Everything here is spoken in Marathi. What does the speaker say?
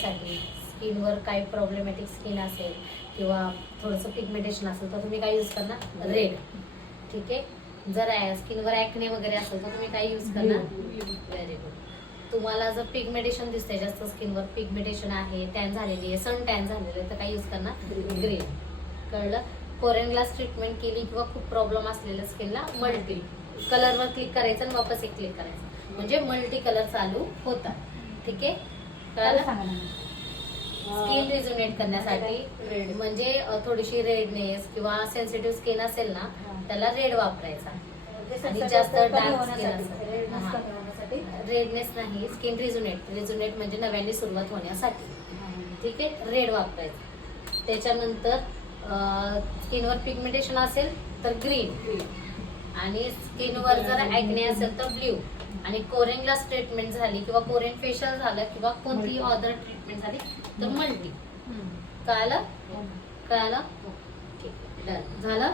साठी स्किनवर काही प्रॉब्लेमॅटिक स्किन असेल किंवा थोडंसं पिगमेंटेशन असेल तर तुम्ही काय यूज करणार? रेड. ठीक आहे. जर स्किनवर ॲक्ने वगैरे असेल तर तुम्ही काय यूज करणार? Very good. तुम्हाला जर पिगमेंटेशन दिसतंय, जास्त स्किनवर पिगमेंटेशन आहे, टॅन झालेली आहे, सन टॅन झालेली आहे, तर काय यूज करणार? ग्रीन. कळलं? कोरियन ग्लास ट्रीटमेंट केली किंवा खूप प्रॉब्लेम असलेल्या स्किनला मल्टी कलरवर क्लिक करायचं आणि वापस एक क्लिक करायचं, म्हणजे मल्टी कलर चालू होतात. ठीक आहे. कळलं? स्किन रिज्युनेट करण्यासाठी म्हणजे थोडीशी रेडनेस किंवा सेन्सिटिव्ह स्किन असेल ना, त्याला रेड वापरायचा. आणि जास्त डार्क स्किन असेल, रेडनेस नाही, स्किन रिज्युनेट म्हणजे नव्याने सुरुवात होण्यासाठी. ठीक आहे. रेड वापरायचं. त्याच्यानंतर स्किनवर पिगमेंटेशन असेल तर ग्रीन, आणि स्किनवर जर ॲक्ने असेल तर ब्ल्यू, आणि कोरियन ग्लास ट्रीटमेंट झाली किंवा कोरियन फेशियल झालं किंवा कोणतीही अदर ट्रीटमेंट झाली तर मल्टी. कळालं? ठीक आहे. डन झालं.